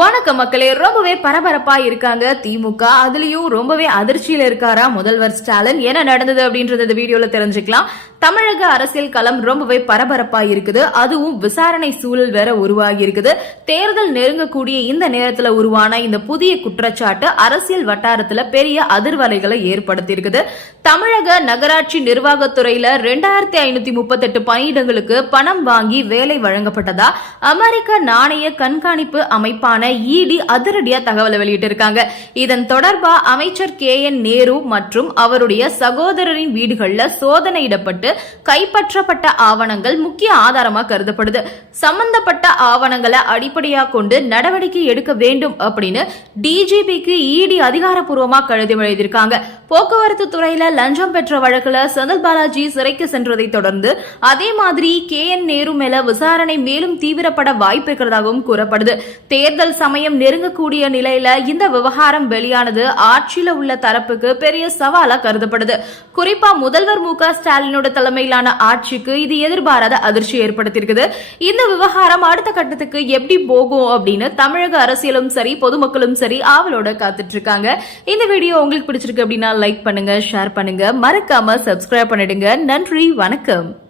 வணக்கம் மக்களே ரொம்பவே பரபரப்பா இருக்காங்க திமுக. அதுலயும் ரொம்பவே அதிர்ச்சியில இருக்காரா முதல்வர் ஸ்டாலின்? என்ன நடந்தது அப்படின்றது இந்த வீடியோல தெரிஞ்சுக்கலாம். தமிழக அரசியல் களம் ரொம்பவே பரபரப்பா இருக்குது. அதுவும் விசாரணை சூழல் வேற உருவாகி இருக்குது. தேர்தல் நெருங்கக்கூடிய இந்த நேரத்துல உருவான இந்த புதிய குற்றச்சாட்டு அரசியல் வட்டாரத்துல பெரிய அதிர்வலைகளை ஏற்படுத்தி இருக்குது தமிழக நகராட்சி நிர்வாகத்துறையில ரெண்டாயிரத்தி ஐநூத்தி முப்பத்தெட்டு பணியிடங்களுக்கு பணம் வாங்கி வேலை வழங்கப்பட்டதா? அமெரிக்க நாணய கண்காணிப்பு அமைப்பான தொடர்பான இடி அதிரடியா தகவலை வெளியிட்டிருக்காங்க. இதன் தொடர்பா அமைச்சர் கே என் நேரு மற்றும் அவருடைய சகோதரரின் வீடுகளில் சோதனையிடப்பட்டு கைப்பற்றப்பட்ட ஆவணங்கள் முக்கிய ஆதாரமா கருதப்படுது. சம்பந்தப்பட்ட ஆவணங்களை அடிப்படையாக கொண்டு நடவடிக்கை எடுக்க வேண்டும் அப்படின்னு டிஜிபிக்கு இடி அதிகாரப்பூர்வமா கழுதம் எழுதியிருக்காங்க. போக்குவரத்து துறையில லஞ்சம் பெற்ற வழக்குல செந்தில் பாலாஜி சிறைக்கு சென்றதை தொடர்ந்து அதே மாதிரி கே என் நேரு மேல விசாரணை மேலும் தீவிரப்பட வாய்ப்பு இருக்கிறதாகவும் கூறப்படுது. தேர்தல் சமயம் நெருங்கக்கூடிய நிலையில இந்த விவகாரம் வெளியானது ஆட்சியில உள்ள தரப்புக்கு பெரிய சவாலா கருதப்படுது. குறிப்பா முதல்வர் மு க ஸ்டாலினோட தலைமையிலான ஆட்சிக்கு இது எதிர்பாராத அதிர்ச்சி ஏற்படுத்தியிருக்குது. இந்த விவகாரம் அடுத்த கட்டத்துக்கு எப்படி போகும் அப்படின்னு தமிழக அரசியலும் சரி பொதுமக்களும் சரி ஆவலோட காத்துட்டு இருக்காங்க இந்த வீடியோ உங்களுக்கு பிடிச்சிருக்கு அப்படின்னா லைக் பண்ணுங்க ஷேர் பண்ணுங்க. மறக்காம சப்ஸ்கிரைப் பண்ணிடுங்க. நன்றி வணக்கம்.